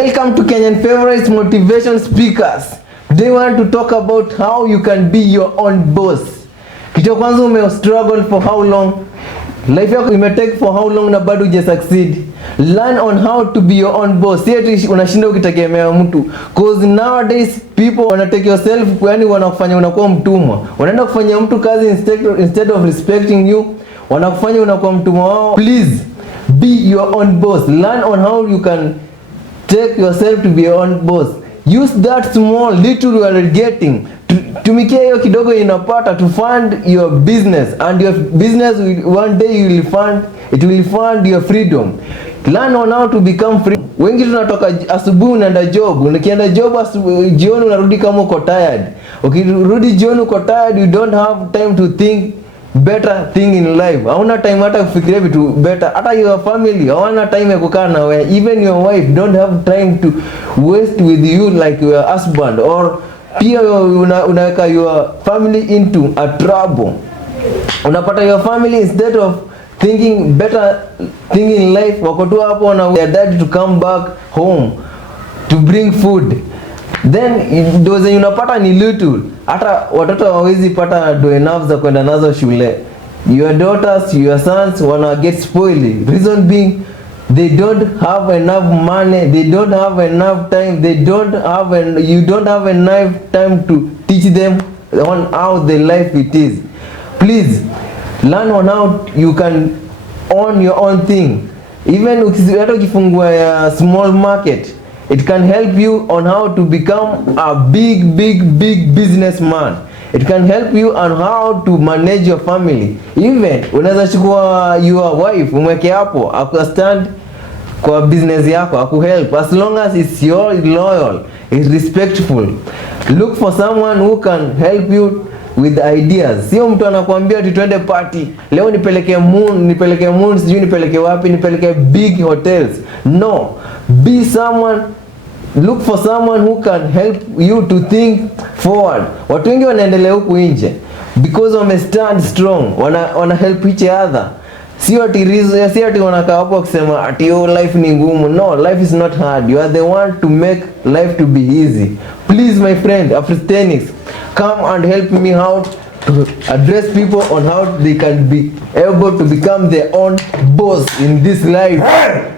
Welcome to Kenyan Favorites Motivation Speakers. They want to talk about how you can be your own boss. Kitu kwanza struggle for how long? Life yako imetake for how long na bado huja succeed? Learn on how to be your own boss. Sieti unashinda ukitegemea mtu. Cause nowadays people wanna take yourself, yani wanakufanya unakuwa mtumwa. Wanaenda kufanya mtu kazi instead of respecting you, wanakufanya unakuwa mtumwa wao. Please be your own boss. Learn on how you can take yourself to be your own boss. Use that small little you are getting. Tumikia hiyo kidogo inapata to fund your business, and your business will, one day it will fund your freedom. Learn on how to become free. Wengi tunatoka asubuhi unaenda job, ukienda job asubuhi, jioni unarudi kama uko tired. Ukirudi jioni uko tired, you don't have time to think better thing in life. Hauna time hata kufikiria vitu better. Hata your family hawana time ya kukaa na wewe. Even your wife don't have time to waste with you like your husband. Or pia unaweka your family into a trouble. Unapata your family, instead of thinking better thing in life, wako tu hapo na their dad to come back home to bring food. Then doze unapata ni little. Hata watoto hawezi pata do enough za kwenda nazo shule. Your daughters, your sons wanna get spoiled. Reason being, they don't have enough money, they don't have enough time, you don't have enough time to teach them on how the life it is. Please learn on how you can own your own thing. Even ukifungua ya small market, it can help you on how to become a big businessman. It can help you on how to manage your family. Even unaweza chukua your wife umweke hapo akustand kwa business yako, akuhelp as long as it's your loyal, it's respectful. Look for someone who can help you with ideas. Sio mtu anakuambia ati twende party leo, nipeleke moon, sijui nipeleke wapi, nipeleke big hotels. No, be someone. Look for someone who can help you to think forward. Watu wengi wanaendelea huku nje because wame stand strong, wana help each other. Sio ati wanakaa hapo kusema ati your life ni ngumu. No, life is not hard. You are the one to make life to be easy. Please my friend, Afristenics, come and help me out to address people on how they can be able to become their own boss in this life. Hey!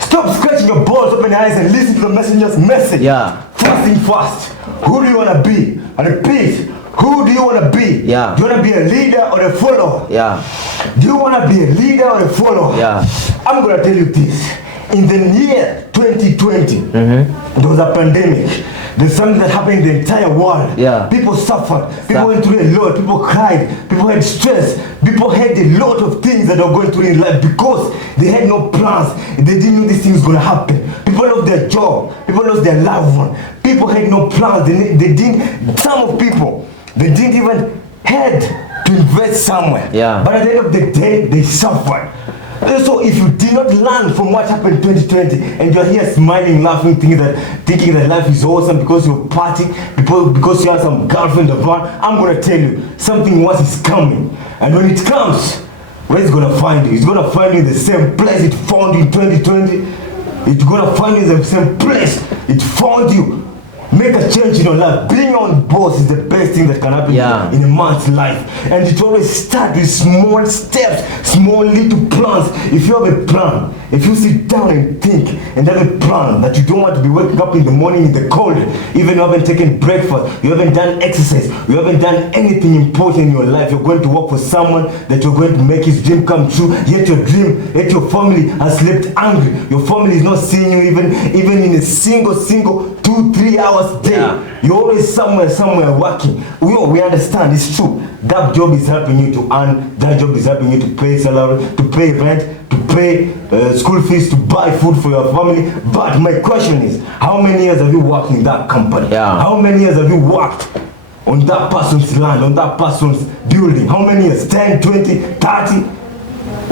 Stop scratching your balls, open your eyes and listen to the messenger's message. Yeah. First thing first, who do you want to be? I repeat, who do you want to be? Yeah. Do you want to be a leader or a follower? Yeah. Do you want to be a leader or a follower? Yeah. I'm going to tell you this. In the year 2020, there was a pandemic. There's something that happened in the entire world. Yeah. People suffered. People went through a lot. People cried. People had stress. People had a lot of things that they were going through in life because they had no plans. They didn't know these things were going to happen. People lost their job. People lost their loved one. People had no plans. They didn't. Some of people, they didn't even had to invest somewhere. Yeah. But at the end of the day, they suffered. So if you did not learn from what happened in 2020 and you're here smiling, laughing, thinking that life is awesome because you're partying, because you have some girlfriend of one, I'm going to tell you, something worse is coming. And when it comes, where it's going to find you? It's going to find you in the same place it found you in 2020. It's going to find you in the same place it found you. Make a change in your life. Being your own boss is the best thing that can happen in a man's life. And it always starts with small steps, small little plans. If you have a plan, if you sit down and think and have a plan that you don't want to be waking up in the morning in the cold, even you haven't taken breakfast, you haven't done exercise, you haven't done anything important in your life, you're going to work for someone that you're going to make his dream come true, yet your family has slept angry. Your family is not seeing you even in a single 2-3 hours day. Yeah. You're always somewhere working. We understand, it's true. That job is helping you to earn. That job is helping you to pay salary, to pay rent, to pay school fees, to buy food for your family. But my question is, how many years have you worked in that company? Yeah. How many years have you worked on that person's land, on that person's building? How many years? 10, 20, 30?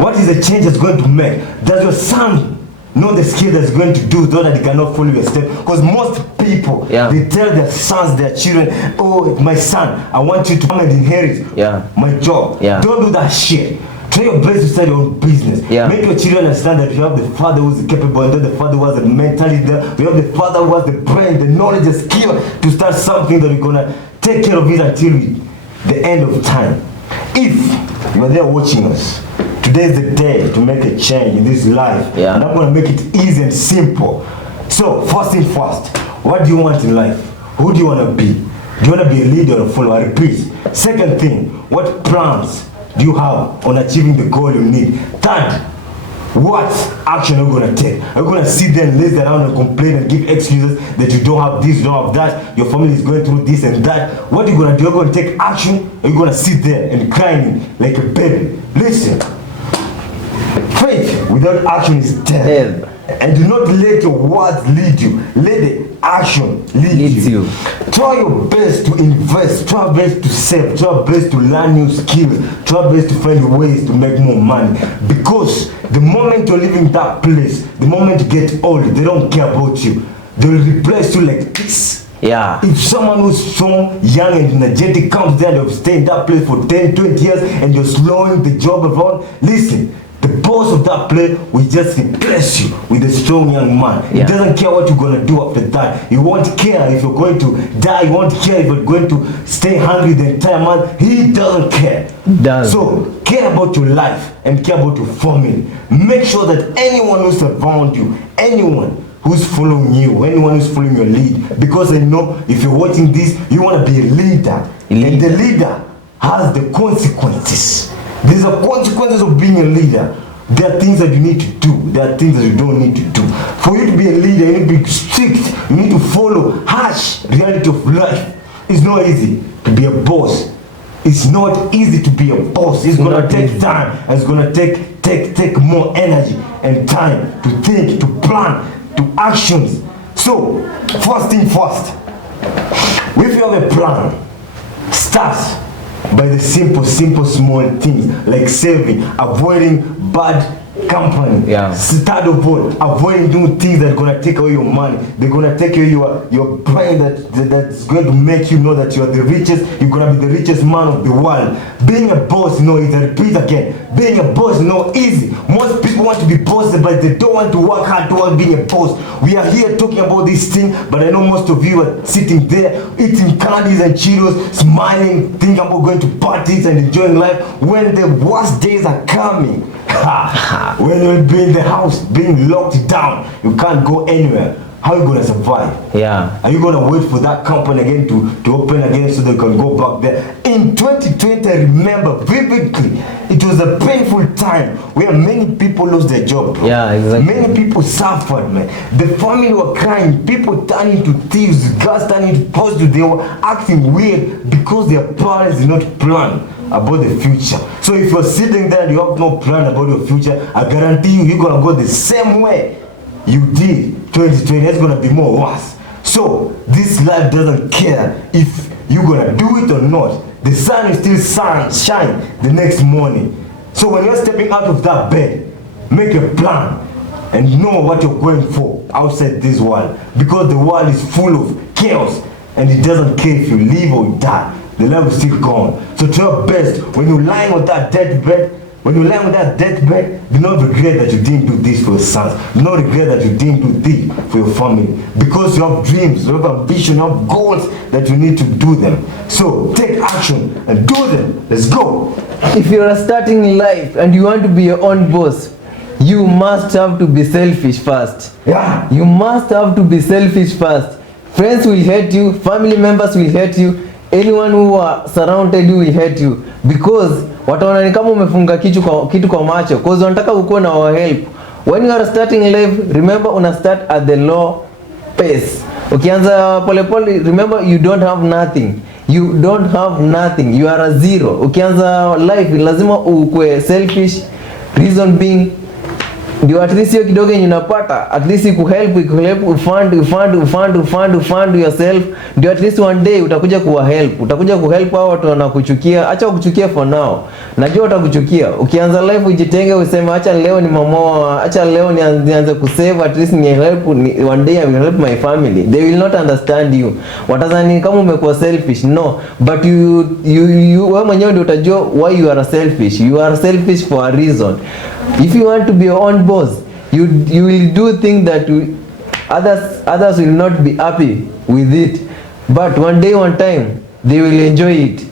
What is the change that's going to make? Does your son know the skill that's going to do so that he cannot follow your step? Because most people, they tell their sons, their children, oh, my son, I want you to come and inherit my job. Yeah. Don't do that shit. Try your best to start your own business. Yeah. Make your children understand that you have the father who is capable, and then the father who has the mentality there. You have the father who has the brain, the knowledge, the skill to start something that you're gonna take care of it until the end of time. If you are there watching us, today is the day to make a change in this life. Yeah. And I'm gonna make it easy and simple. So first thing first, what do you want in life? Who do you wanna be? Do you wanna be a leader or a follower? I repeat. Second thing, what plans do you have on achieving the goal you need? Third, what action are you gonna take? Are you gonna sit there and laze around and complain and give excuses that you don't have this, you don't have that, your family is going through this and that? What are you gonna do? Are you gonna take action? Or are you gonna sit there and crying like a baby? Listen, faith without action is death. And do not let your words lead you. Let the action lead you. Try your best to invest. Try your best to save. Try your best to learn new skills. Try your best to find ways to make more money. Because the moment you're leaving that place, the moment you get old, they don't care about you. They will replace you like this. Yeah. If someone who's strong, young and energetic comes there and they've stayed in that place for 10, 20 years and you're slowing the job around, listen, the boss of that place will just replace you with a strong young man. Yeah. He doesn't care what you're going to do after that. He won't care if you're going to die. He won't care if you're going to stay hungry the entire month. He doesn't care. So care about your life and care about your family. Make sure that anyone who's around you, anyone who's following you, anyone who's following your lead, because I know if you're watching this, you want to be a leader. And the leader has the consequences. There's a consequences of being a leader. There are things that you need to do. There are things that you don't need to do. For you to be a leader, you need to be strict. You need to follow harsh reality of life. It's not easy to be a boss. It's not easy to be a boss. It's gonna take time. It's gonna take more energy and time to think, to plan, to actions. So, first thing first, if you have a plan, start by the simple small things like saving, avoiding bad company. Yeah. Start of all, avoiding doing things that are gonna take away your money. They're gonna take away your brain that's going to make you know that you are the richest. You're gonna be the richest man of the world. Being a boss, you know, is I repeat again. Being a boss, you know, easy. Most people want to be bosses, but they don't want to work hard towards being a boss. We are here talking about this thing, but I know most of you are sitting there eating candies and Cheetos, smiling, thinking about going to parties and enjoying life when the worst days are coming. When you'll be in the house, being locked down, you can't go anywhere. How are you gonna survive? Yeah. Are you gonna wait for that company again to open again so they can go back there? In 2020, I remember vividly, it was a painful time where many people lost their job. Bro. Yeah, exactly. Many people suffered, man. The family were crying, people turning to thieves, girls turning to prostitutes. They were acting weird because their parents did not plan about the future. So if you're sitting there and you have no plan about your future, I guarantee you, you're gonna go the same way you did 2020. It's gonna be more worse. So this life doesn't care if you're gonna do it or not. The sun will still shine the next morning. So when you're stepping out of that bed, make a plan and know what you're going for outside this world, because the world is full of chaos and it doesn't care if you live or you die. The life is still gone. So try your best when you're lying on that deathbed. When you lie on that deathbed, do not regret that you didn't do this for your sons. Do not regret that you didn't do this for your family. Because you have dreams, you have ambition, you have goals that you need to do them. So take action and do them. Let's go. If you're starting in life and you want to be your own boss, you must have to be selfish first. Yeah. You must have to be selfish first. Friends will hate you, family members will hate you, anyone who are surrounded you will hate you, because wataona ni kama umefunga kitu kwa macho, cause wanataka ukuwe na help. When you are starting life, remember una start at the low pace. Ukianza polepole, remember you don't have nothing. You don't have nothing. You are a zero. Ukianza life lazima ukue selfish. Reason being, ndio at least hiyo kidogo yenye unapata at least ikuhelp ufund yourself, ndio at least one day utakuja kuhelp hao watu wanakuchukia. Acha kuchukia for now, najua utakuchukia. Ukianza life ujitenge, useme acha leo ni mamoa, acha leo nianze kusave, at least ni help one day I will help my family. They will not understand you, watazani kama umekuwa selfish. No, but you wewe mwenyewe ndio utajua why you are selfish. You are selfish for a reason. If you want to be your own boss, you will do things that others will not be happy with it, but one day one time they will enjoy it.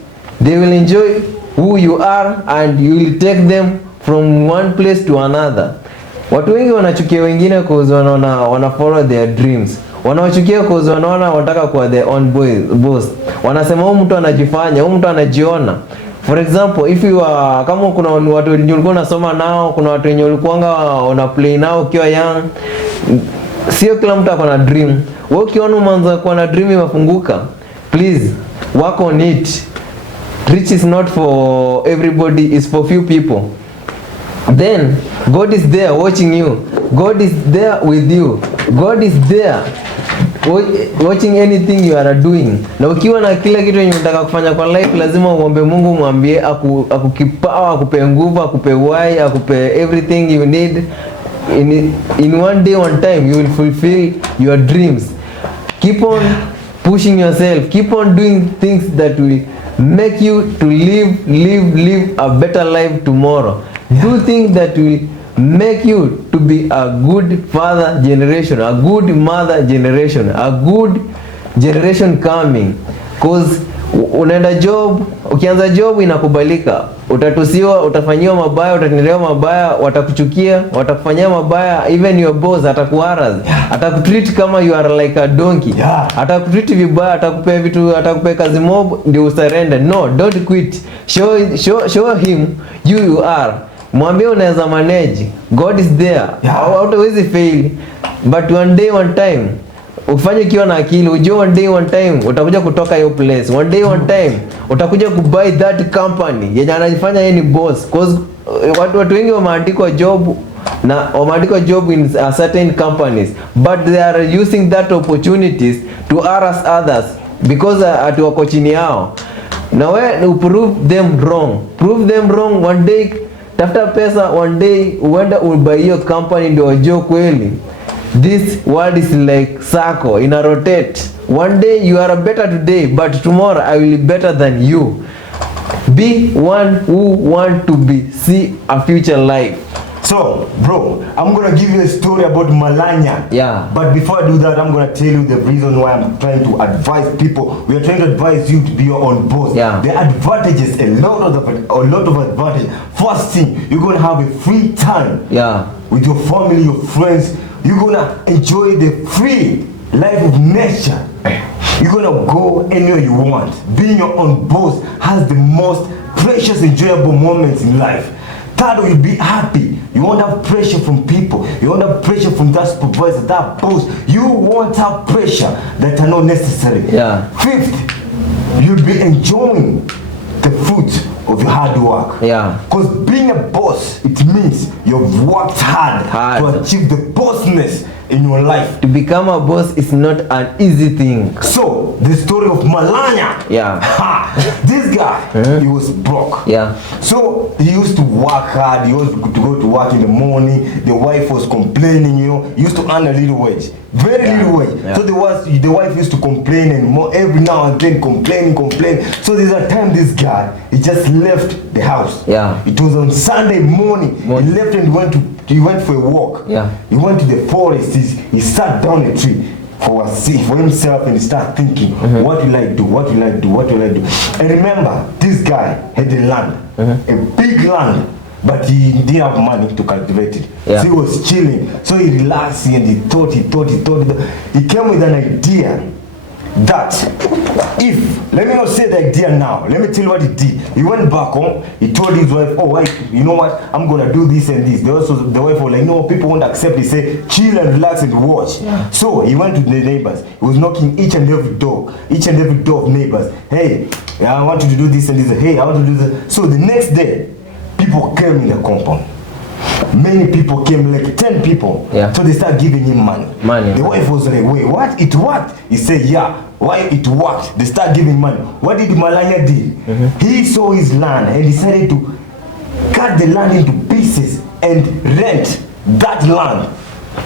They will enjoy who you are and you will take them from one place to another. Watu wengi wanachukia wengine cause wana follow their dreams. Wanawachukia cause wanaona wanataka kuwa their own boss. Wanasema huyu mtu anajifanya, huyu mtu anajiona. For example, if you are, kama kuna watu wenye ulikuwa unasoma nao, kuna watu wenye ulikuwa una play nao ukiwa young, sio kila mtu ako na dream. Wewe ukiona umeanza kuwa na dream imefunguka, please work on it. Rich is not for everybody, it's for few people. Then God is there watching you. God is there with you. God is there watching anything you are doing. Na ukiwa na kila kitu yenye unataka kufanya kwa life, lazima uombe Mungu, mwambie akukipawa, akupe nguvu, akupe why, akupe everything you need. In one day one time you will fulfill your dreams. Keep on pushing yourself, keep on doing things that will make you to live a better life tomorrow. Do things that will make you to be a good father generation, a good mother generation, a good generation coming. Cause unaenda job, ukianza job inakubalika, utatusiwa, utafanyiwa mabaya, utatendelewa mabaya, watakuchukia, watakufanyia mabaya. Even your boss atakuharass, atakutreat kama you are like a donkey, atakutreat vibaya, atakupea vitu, atakupea kazi mob ndio usurrender. No, don't quit. Show him you are. Mwambie unaweza manage. God is there. Hautawezi fail. But one day one time ufanye kiwa na akili, ujue one day one time utakuja kutoka hiyo place. One day one time utakuja kubuy that company yenye anajifanya yeye ni boss. Cause watu wengi wameandikwa job na wameandikwa job in certain companies, but they are using that opportunities to harass others because ati wako chini yao. Na wewe prove them wrong. Prove them wrong. One day tafuta pesa, one day uenda ubuy hiyo company ndio wajue kweli. This world is like circle, ina rotate. One day you are better today, but tomorrow I will be better than you. Be one who want to see a future life. So, bro, I'm gonna give you a story about Malanya. Yeah. But before I do that, I'm gonna tell you the reason why I'm trying to advise people. We are trying to advise you to be your own boss. Yeah. The advantages, a lot of advantage. First thing, you're gonna have a free time. Yeah. With your family, your friends. You're gonna enjoy the free life of nature. You're gonna go anywhere you want. Being your own boss has the most precious, enjoyable moments in life. Third, you'll be happy. You won't have pressure from people. You won't have pressure from that supervisor, that boss. You won't have pressure that are not necessary. Yeah. Fifth, you'll be enjoying the fruit of your hard work. Yeah. Because being a boss, it means you've worked hard to achieve the bossness in your life. To become a boss is not an easy thing. So, the story of Malanya. Yeah. This guy, he was broke. Yeah. So, he used to work hard. He used to go to work in the morning. The wife was complaining, you know. He used to earn a little wage. Very little wage. Yeah. So, the wife used to complain and more every now and then complain. So, there's a time this guy, he just left the house. Yeah. It was on Sunday morning. He left and he went for a walk. Yeah. He went to the forest. He sat down a tree for himself and he started thinking, what will I do? And remember, this guy had a land, a big land, but he didn't have money to cultivate it. Yeah. So he was chilling. So he relaxed and he thought. He came with an idea that if, let me not say the idea now, let me tell you what he did. He went back home, he told his wife, oh wife, you know what, I'm gonna do this and this. The wife was like, no, people won't accept. He said, chill and relax and watch. Yeah. So he went to the neighbors. He was knocking each and every door of neighbors. Hey, I want you to do this and this. Hey, I want to do this. So the next day, people came in the compound. many people came, like 10 people. Yeah. So they start giving him money. Money. The wife was like, wait, what? It worked? He said, yeah. Why it worked? They start giving money. What did Malanya do? He saw his land and decided to cut the land into pieces and rent that land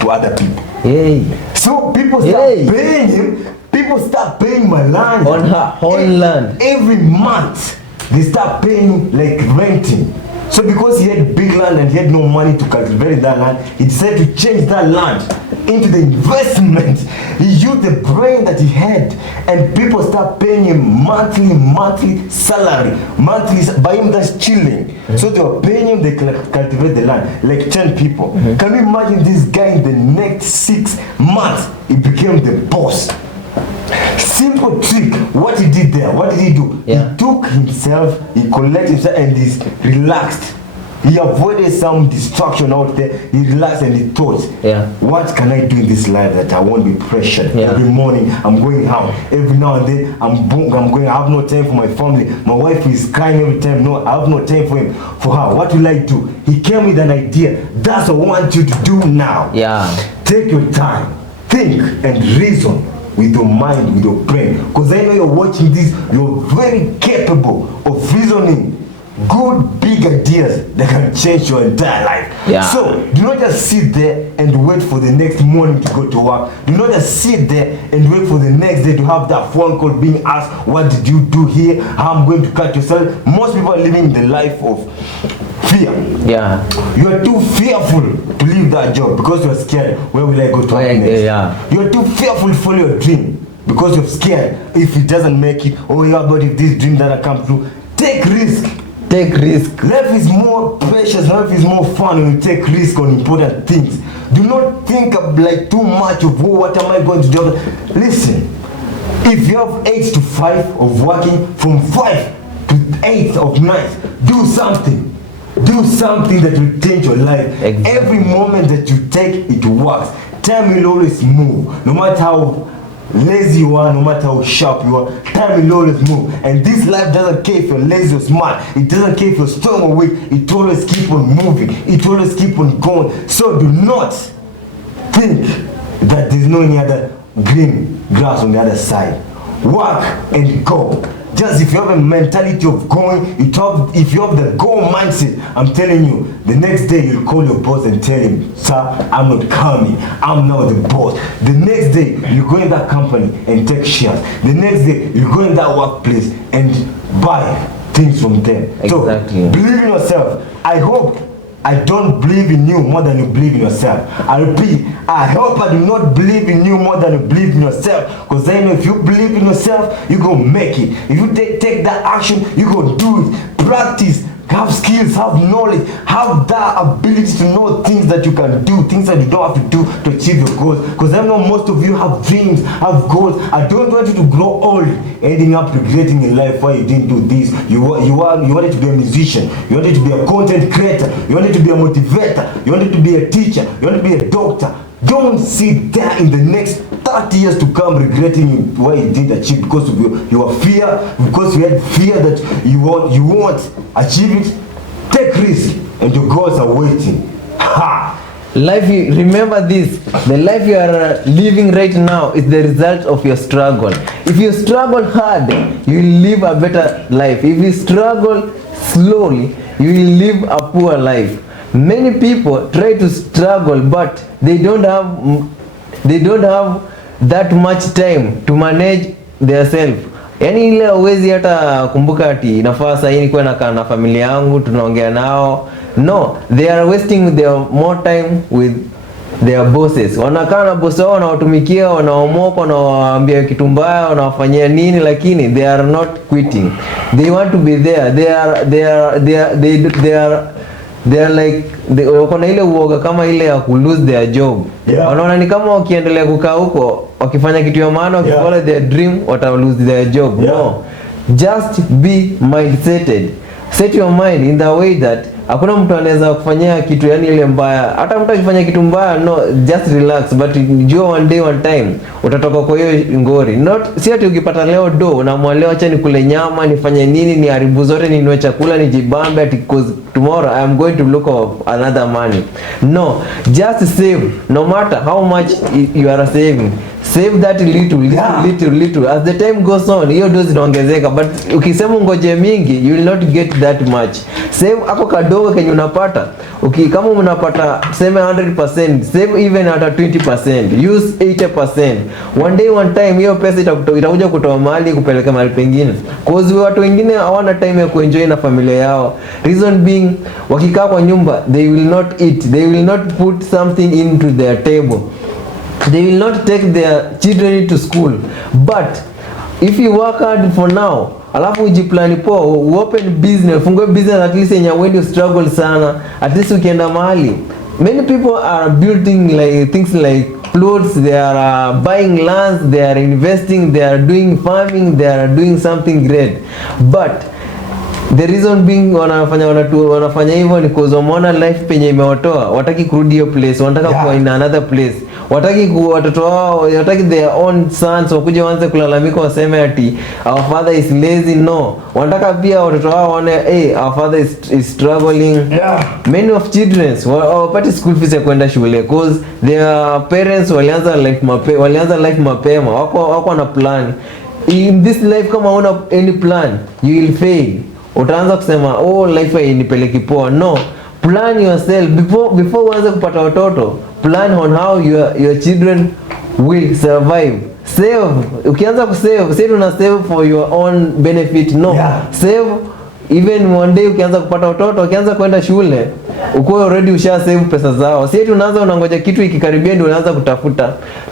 to other people. Hey. So people start paying him. People start paying Malanya On her own land. every month. They start paying like renting. So because he had big land and he had no money to cultivate that land, he decided to change that land into the investment. He used the brain that he had, and people start paying him monthly salary, monthly by him that's chilling. So they were paying him, they cultivate the land, like 10 people. Can you imagine this guy in the next 6 months, he became the boss. Simple trick. What he did there, what did he do? Yeah. He took himself, he collected himself and he's relaxed. He avoided some distraction out there. He relaxed and he thought, what can I do in this life that I won't be pressured? Every morning I'm going out. Every now and then I'm going, I have no time for my family. My wife is crying every time. No, I have no time for her. What will I do? He came with an idea. That's what I want you to do now. Take your time. Think and reason with your mind, with your brain. Because I know you're watching this, you're very capable of reasoning good big ideas that can change your entire life. So do not just sit there and wait for the next morning to go to work. Do not just sit there and wait for the next day to have that phone call being asked, what did you do here? How I'm going to cut yourself. Most people are living the life of fear. You are too fearful to leave that job because you're scared. Where will I go to next? You are too fearful to follow your dream because you're scared if it doesn't make it. Oh yeah, but if this dream doesn't come true, take risk. Take risk. Life is more precious, life is more fun when you take risk on important things. Do not think of like too much of what am I going to do. Listen, if you have 8 to 5 of working, from 5 to 8 of night, do something. Do something that will change your life. Every moment that you take, it works. Time will always move. No matter how lazy you are, no matter how sharp you are, time will always move. And this life doesn't care if you're lazy or smart. It doesn't care if you're strong or weak. It always keep on moving. It always keep on going. So do not think that there's no any other green grass on the other side. Work and go. Just if you have a mentality of going, if you have the go mindset, I'm telling you, the next day you'll call your boss and tell him, sir, I'm not coming. I'm now the boss. The next day you go in that company and take shares. The next day you go in that workplace and buy things from them. So believe in yourself. I hope I don't believe in you more than you believe in yourself. I repeat, I hope I do not believe in you more than you believe in yourself. Because I know if you believe in yourself, you gonna make it. If you take that action, you gonna do it. Practice, have skills, have knowledge, have that ability to know things that you can do, things that you don't have to do to achieve your goals. Because I know most of you have dreams, have goals. I don't want you to grow old, ending up regretting in life why you didn't do this. You wanted to be a musician, you wanted to be a content creator, you wanted to be a motivator, you wanted to be a teacher, you wanted to be a doctor. Don't sit there in the next 30 years to come regretting why you didn't achieve because of your fear, because you had fear that you won't achieve it. Take risk and your goals are waiting. Life, remember this, the life you are living right now is the result of your struggle. If you struggle hard, you will live a better life. If you struggle slowly, you will live a poor life. Many people try to struggle, but they don't have that much time to manage their self. Yani ile uwezi hata kumbuka ati inafaa sasa hii nikuwa nakaa na familia yangu tunaongea nao. No, they are wasting their more time with their bosses. Wanakaa na boss wao, wanawatumikia, wanaomoka, wanawaambia kitu mbaya, wanawafanyia nini, lakini they are not quitting. They want to be there. They are like wako na ile uoga kama ile ya ku lose their job. Wanaona ni kama wakiendelea kukaa huko wakifanya kitu ya maana, wakifollow their dream, wata lose their job. No, just be mindseted. Set your mind in the way that Hakuna mtu anaweza kufanyia kitu yani ile mbaya. Hata mtu akifanya kitu mbaya, no, just relax, but jua one day one time utatoka kwa hiyo ngori. Not si ati ukipata leo do unaamua leo acha nikule nyama, nifanye nini, ni haribu zote, ninunue chakula, nijibambe ati because tomorrow I am going to look for another money. No, just save. No matter how much you are saving, save that little. As the time goes on, hiyo dose inaongezeka, but ukisema ngoje mingi, you will not get that much. Save ako kadogo kenye unapata. Kama unapata sema 100%, save even at 20%, use 80%. One day one time hiyo pesa itakuja kutoa mahali kupeleka mahali pengine. Cause watu wengine hawana time ya kuenjoy na familia yao. Reason being, wakikaa kwa nyumba, they will not eat, they will not put something into their table. They will not take their children to school. But if you work hard for now, alafu ujiplani poa, open business, fungue business at least yenye when you struggle sana, at least ukienda mahali. Many people are building like things like plots, they are buying lands, they are investing, they are doing farming, they are doing something great. But the reason being wanafanya hivyo ni cause wameona life penye imewatoa, wataki kurudi hiyo place, wanataka kuwa in another place. Wataki watoto wao, wataki their own sons wakuje waanze kulalamika waseme ati our father is lazy. No, wanataka pia watoto wao waone our father is struggling. Many of children wapati school fees ya kwenda shule cause their parents walianza life mapema, wako na plan. In this life kama una any plan, you will fail. Utaanza kusema life hainipeleki poa. No, plan yourself before uanze kupata watoto. Plan on how your children will survive. Save. Ukianza kusave, save una save for your own benefit. No, save even one day ukianza kupata watoto, ukianza kwenda shule, uko already usha save pesa zao. Si eti unaanza unangoja kitu ikikaribia ndio unaanza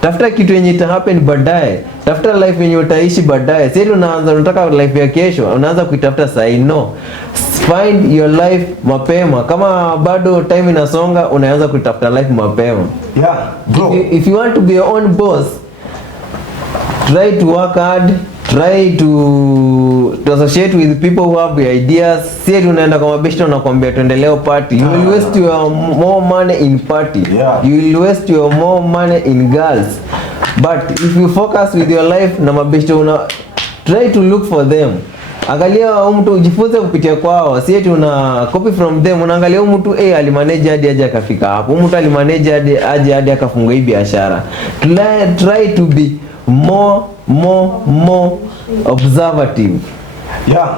tafuta kitu yenye ita happen baadaye. Tafuta life yenye utaishi baadaye. Si eti unaanza unataka life ya kesho, unaanza kuitafuta sasa. No, find your life mapema. Kama bado time inasonga, unaanza kutafuta life mapema. Bro, if you want to be your own boss, try to work hard, try to associate with people who have ideas. Si unaenda kwa mabeshte unakwambia tuende leo party. You will waste your more money in party. You will waste your more money in girls. But if you focus with your life na mabeshte try to look for them. Angalia mtu ujifunze kupitia kwao. Si eti una copy from them. Unaangalia mtu alimanage hadi aje akafika hapo. Mtu alimanage hadi akafungua hii biashara. Try to be more observative.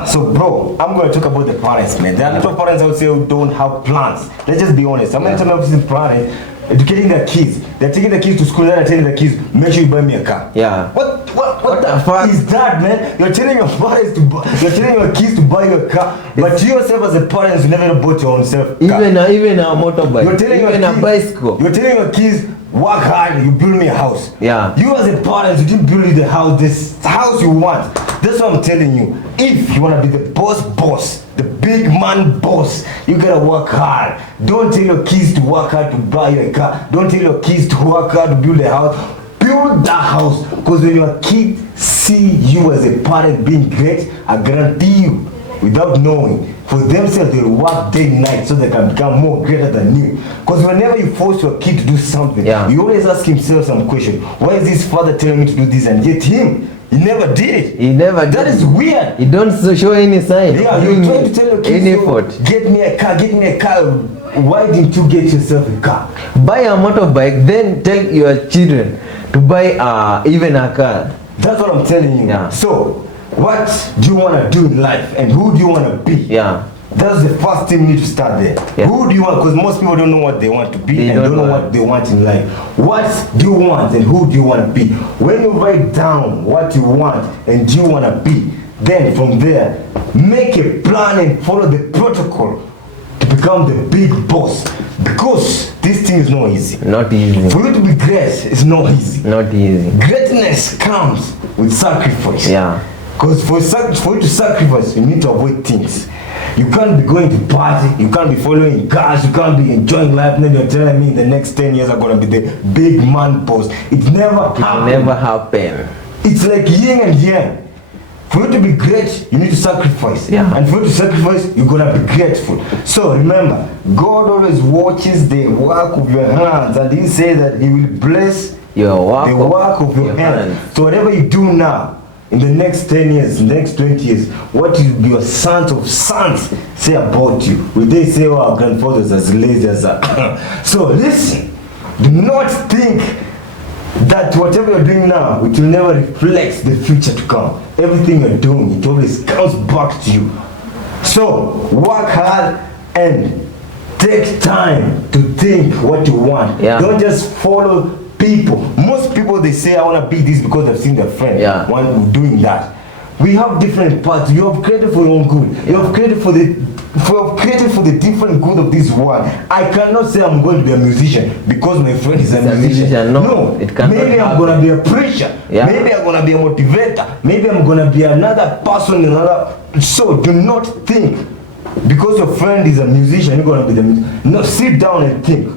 So bro, I'm going to talk about the parents, man. There are a lot of parents out there who don't have plans. Let's just be honest. I'm going to talk about parents educating their kids. They're taking their kids to school, they're telling their kids, make sure you buy me a car. What the fuck is that, man? You're telling your parents you're telling your kids to buy you a car, but you yourself as a parent, you never bought your own self car. Even a motorbike. You're telling even a bicycle. You're telling your kids, work hard, you build me a house. You as a parent, you didn't build the house, this house you want. That's what I'm telling you. If you want to be the boss, the big man boss, you gotta work hard. Don't tell your kids to work hard to buy you a car. Don't tell your kids to work hard to build a house. Build that house, because when your kids see you as a parent being great, I guarantee you, without knowing, for themselves they'll work day and night so they can become more greater than you. Because whenever you force your kid to do something, you always ask himself some question. Why is this father telling me to do this, and yet him, he never did it? That is weird. He don't show any sign. You're trying to tell your kids, any effort. Get me a car. Why didn't you get yourself a car? Buy a motorbike, then tell your children to buy even a car. That's what I'm telling you. So, what do you want to do in life, and who do you want to be? That's the first thing you need to start there. Who do you want? Because most people don't know what they want to be and don't know what they want in life. What do you want and who do you want to be? When you write down what you want and you want to be, then from there, make a plan and follow the protocol to become the big boss. Because this thing is not easy. Not easy. For you to be great, it's not easy. Not easy. Greatness comes with sacrifice. Because for you to sacrifice, you need to avoid things. You can't be going to party, you can't be following cars, you can't be enjoying life, and then you're telling me the next 10 years are going to be the big man boss. It never happened. Never happen. It's like yin and yang. For you to be great, you need to sacrifice. Yeah. And for you to sacrifice, you're gonna be grateful. So remember, God always watches the work of your hands, and He said that He will bless Your work the work of your hands. So whatever you do now, in the next 10 years, next 20 years, what will your sons of sons say about you? Will they say, oh, our grandfathers as lazy as that? So listen, do not think that whatever you're doing now, it will never reflect the future to come. Everything you're doing, it always comes back to you. So work hard and take time to think what you want. Yeah. Don't just follow people. Most people, they say I want to be this because they've seen their friend one doing that. We have different paths. You have created for your own good. You have created for the different good of this world. I cannot say I'm going to be a musician because my friend is a musician. No, it cannot maybe I'm going to be a preacher. Yeah. Maybe I'm going to be a motivator. Maybe I'm going to be another person, So do not think because your friend is a musician, you're going to be the musician. No, sit down and think.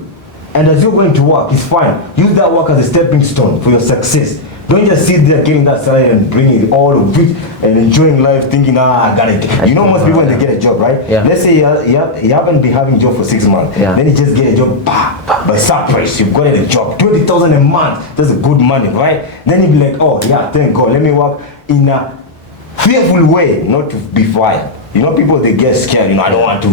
And as you're going to work, it's fine. Use that work as a stepping stone for your success. Don't just sit there getting that salary and bringing all of it and enjoying life thinking, I got it. You know most people when they get a job, right? Yeah. Let's say you haven't been having a job for 6 months. Yeah. Then you just get a job, by surprise, you've got a job. 20,000 a month, that's a good money, right? Then you'll be like, oh yeah, thank God, let me work in a fearful way, not to be fired. You know, people, they get scared. I don't want to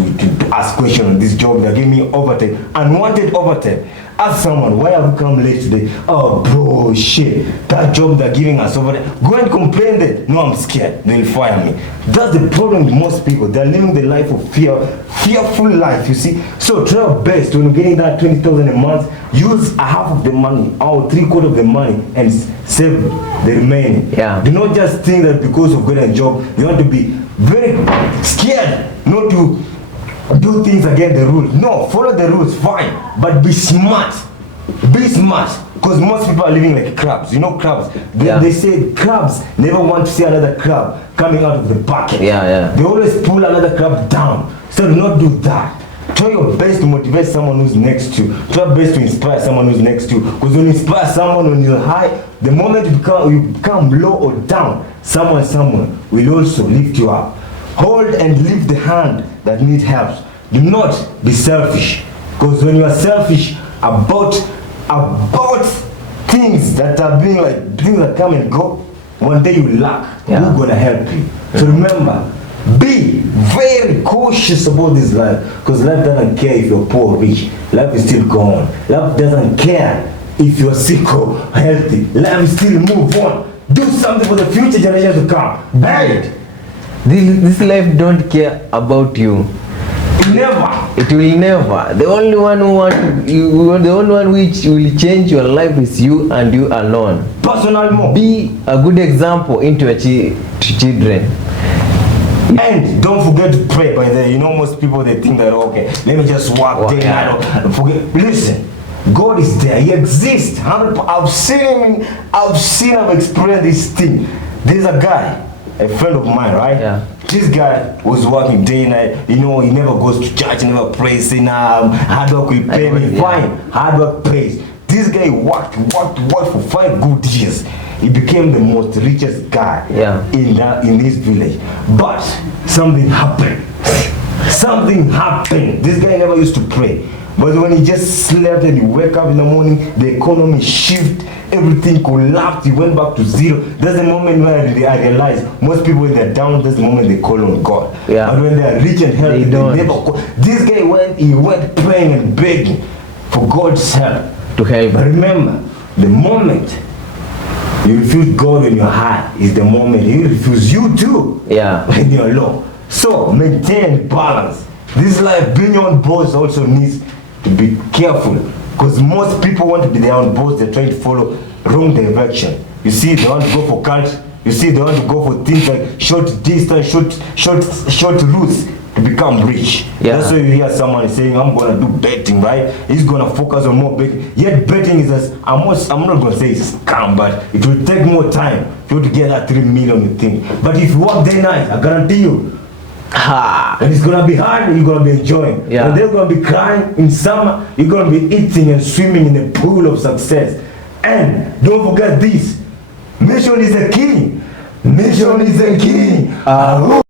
ask questions on this job. They're giving me overtime, unwanted overtime. Ask someone, why have you come late today? Oh, bro, shit. That job they're giving us overtime. Go and complain that, no, I'm scared. They'll fire me. That's the problem with most people. They're living the life of fearful life, you see. So try your best when you're getting that 20,000 a month. Use a half of the money or 3/4 of the money and save the remaining. Yeah. Do not just think that because of getting a job, you want to be very scared not to do things against the rules. No, follow the rules, fine, but be smart. Be smart, because most people are living like crabs. You know crabs? They say crabs never want to see another crab coming out of the bucket. They always pull another crab down. So do not do that. Try your best to motivate someone who's next to you. Try your best to inspire someone who's next to you. Because when you inspire someone when you're high, the moment you become low or down, someone will also lift you up. Hold and lift the hand that needs help. Do not be selfish. Because when you are selfish about things that are being like things that come and go, one day you lack. Who's gonna help you? So remember, be very cautious about this life, because life doesn't care if you're poor or rich. Life is still going. Life doesn't care if you're sick or healthy. Life is still move on. Do something for the future generations to come. Buy it. This life don't care about you. Never. It will never. The only one the only one which will change your life is you and you alone. Personal more. Be a good example into your children. And don't forget to pray. By the most people, they think that okay, let me just walk day night. Forget. Listen, God is there. He exists. I've seen him. I've experienced this thing. There's a guy, a friend of mine, right? Yeah. This guy was working day and night. He never goes to church, he never prays, saying, hard work will pay me. Fine, hard work pays. This guy worked for 5 good years. He became the most richest guy in his village. But something happened. Something happened. This guy never used to pray. But when he just slept and he wake up in the morning, the economy shift, everything collapsed, he went back to zero. That's the moment where I realized most people when they're down, that's the moment they call on God. Yeah. But when they are rich and healthy, they never call. This guy went praying and begging for God's help. To help. But remember, the moment you refuse God when you're high is the moment He will refuse you too when you're low. So maintain balance. This life, being your own boss also needs to be careful, because most people want to be their own boss. They're trying to follow wrong direction. You see, they want to go for cult. You see, they want to go for things like short distance, short routes to become rich. That's why you hear someone saying, I'm gonna do betting, right? He's gonna focus on more betting. Yet betting is I'm not gonna say it's scam, but it will take more time for you to get that 3 million you think. But if you work day and night, I guarantee you, and it's gonna be hard, you're gonna be enjoying. And they're gonna be crying in summer, you're gonna be eating and swimming in a pool of success. And don't forget this, mission is the key. Mission is the king.